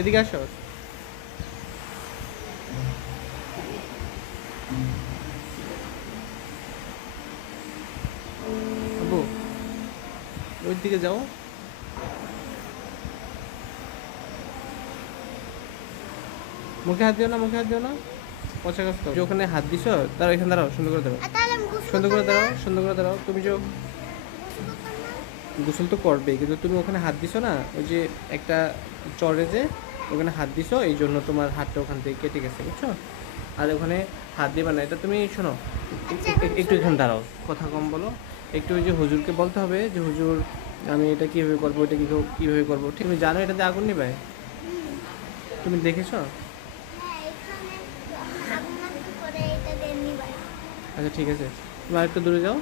এদিকে আসো। আবু ওই দিকে যাও। মুখে হাত দিও না, মুখে হাত দিও না, পচা কাজ করো। যে ওখানে হাত দিছো, দাঁড়াও, এখানে দাঁড়াও, সুন্দর করে দাঁড়াও, তাহলে আমি গোসল সুন্দর করে করতাম না? দাঁড়াও, সুন্দর করে দাঁড়াও। তুমি যে গোসল করতাম না? গোসল তো করবে, কিন্তু তুমি ওখানে হাত দিছো না, ওই যে একটা চড়ে যে ওখানে হাত দিছো, এই জন্য তোমার হাতটা ওখান থেকে কেটে গেছে, বুঝছো? আর ওখানে হাত দিবা না, এটা তুমি শোনো, আচ্ছা, এখন একটু এখানে শুনুন। দাঁড়াও, কথা কম বলো। একটু ওই যে হুজুরকে বলতে হবে যে হুজুর আমি এটা কীভাবে করবো, এটা কীভাবে করবো, ঠিক? তুমি জানো এটাতে আগুন নিবে? হুম, তুমি দেখেছো? হ্যাঁ, এখানে আগুন লাগতে পরে এটা দিয়ে নিবাই। আচ্ছা ঠিক আছে, তুমি আরেকটু দূরে যাও।